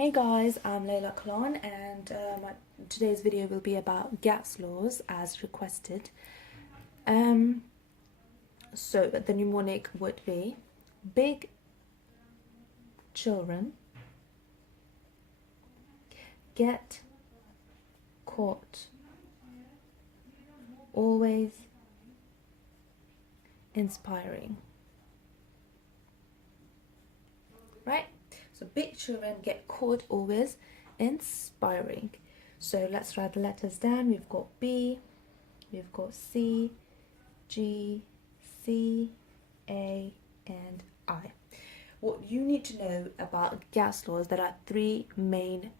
Hey guys, I'm Layla Khan and today's video will be about gas laws as requested. So the mnemonic would be big children get caught, always inspiring. Right? So big children get caught, always inspiring. So let's write the letters down. We've got B, we've got C, G, C, A, and I. What you need to know about gas laws, there are three main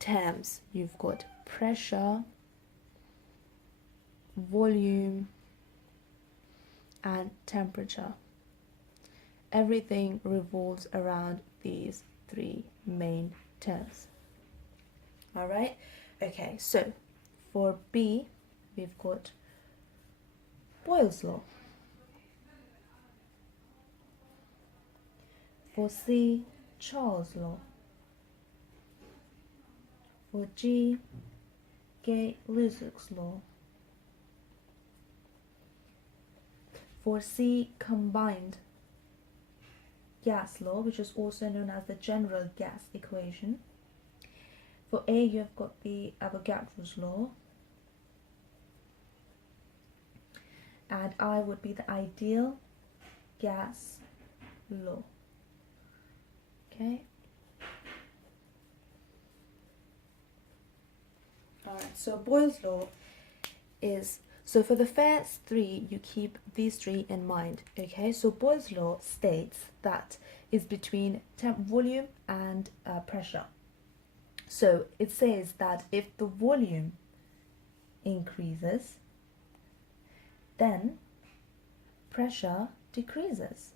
terms. You've got pressure, volume, and temperature. Everything revolves around these three main terms. All right? Okay, so for B, we've got Boyle's law. For C, Charles' law. For G, Gay-Lussac's law. For C, combined gas law, which is also known as the general gas equation. For A, you've got the Avogadro's law. And I would be the ideal gas law. Okay. Alright, so Boyle's law is, so for the first three, you keep these three in mind. Okay, so Boyle's law states that is between volume and pressure. So it says that if the volume increases, then pressure decreases.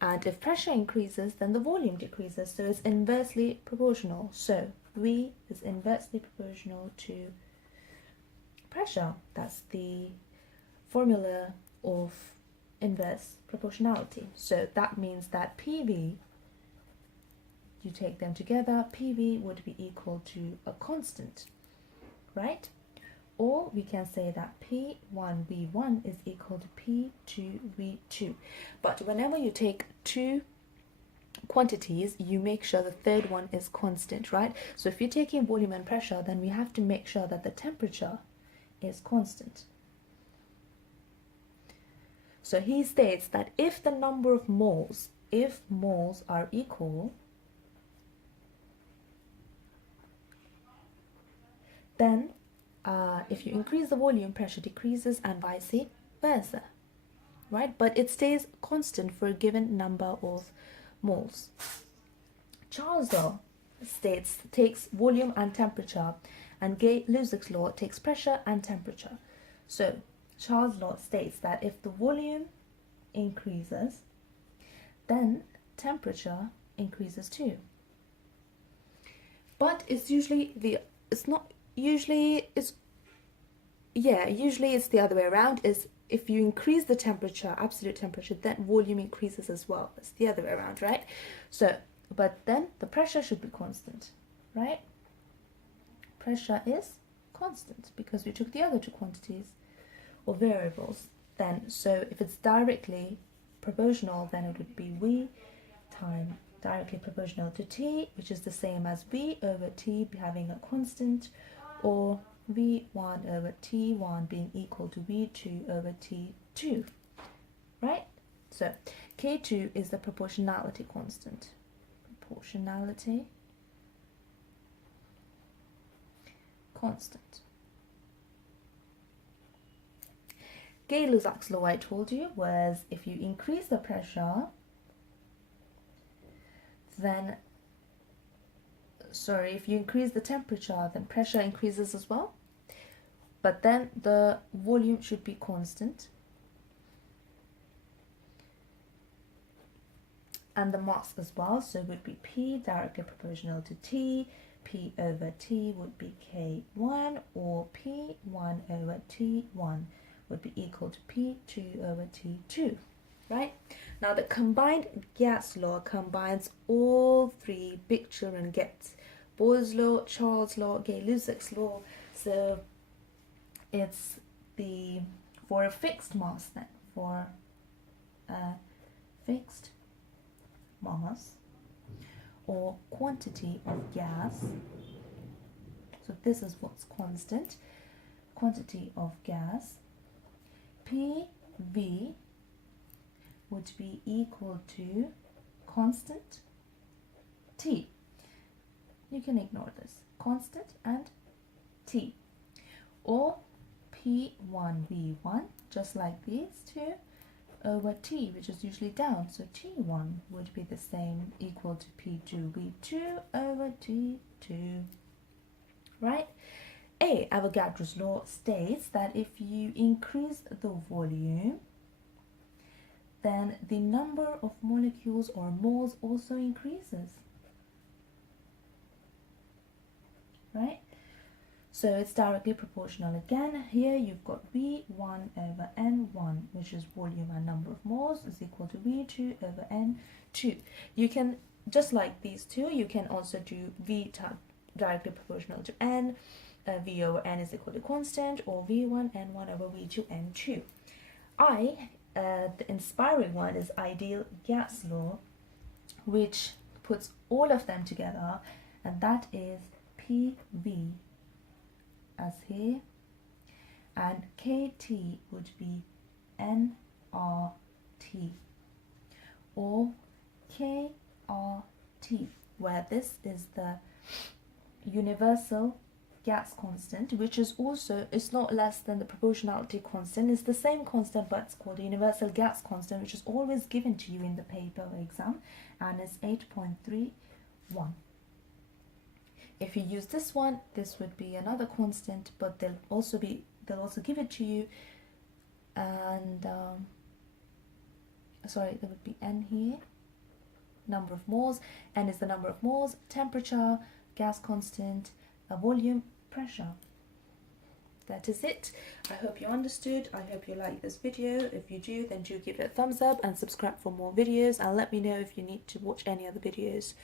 And if pressure increases, then the volume decreases. So it's inversely proportional. So V is inversely proportional to pressure. That's the formula of inverse proportionality. So that means that PV, you take them together, PV would be equal to a constant, right? Or we can say that P1V1 is equal to P2V2. But whenever you take two quantities, you make sure the third one is constant, right? So if you're taking volume and pressure, then we have to make sure that the temperature is constant. So he states that if the number of moles, if moles are equal, then if you increase the volume, pressure decreases and vice versa, right? But it stays constant for a given number of moles. Charles' law takes volume and temperature, and Gay-Lussac's law takes pressure and temperature. So Charles' law states that if the volume increases, then temperature increases too. But usually it's the other way around. Is if you increase the temperature, absolute temperature, then volume increases as well. It's the other way around, right? So, but then the pressure should be constant, right? Pressure is constant because we took the other two quantities or variables. Then, so if it's directly proportional, then it would be V times directly proportional to T, which is the same as V over T having a constant, or V1 over T1 being equal to V2 over T2, right? So K2 is the proportionality constant. Proportionality constant. Gay-Lussac's law, I told you, was if you increase the pressure, then if you increase the temperature, then pressure increases as well. But then the volume should be constant. And the mass as well. So it would be P directly proportional to T. P over T would be K1, or P1 over T1 would be equal to P2 over T2, right? Now the combined gas law combines all three big children get. Boyle's law, Charles' law, Gay-Lussac's law. So it's the, for a fixed mass then, for a fixed mass or quantity of gas. So this is what's constant. Quantity of gas. PV would be equal to constant T. You can ignore this. Constant and T. Or P1V1, just like these two, over T, which is usually down. So T1 would be the same, equal to P2V2 over T2. Right? Avogadro's law states that if you increase the volume, then the number of molecules or moles also increases. Right? So it's directly proportional again. Here you've got V1 over N1, which is volume and number of moles, is equal to V2 over N2. You can, just like these two, you can also do V directly proportional to N. V over N is equal to constant, or V1 N1 over V2 N2. The inspiring one is ideal gas law, which puts all of them together, and that is PV as here, and KT would be nRT or KRT, where this is the universal gas constant, which is also, it's not less than the proportionality constant. It's the same constant, but it's called the universal gas constant, which is always given to you in the paper exam, and it's 8.31. If you use this one, this would be another constant, but they'll also give it to you, and sorry, there would be N here, number of moles. N is the number of moles, temperature, gas constant, volume, pressure. That is it. I hope you understood. I hope you like this video. If you do, then do give it a thumbs up and subscribe for more videos, and let me know if you need to watch any other videos.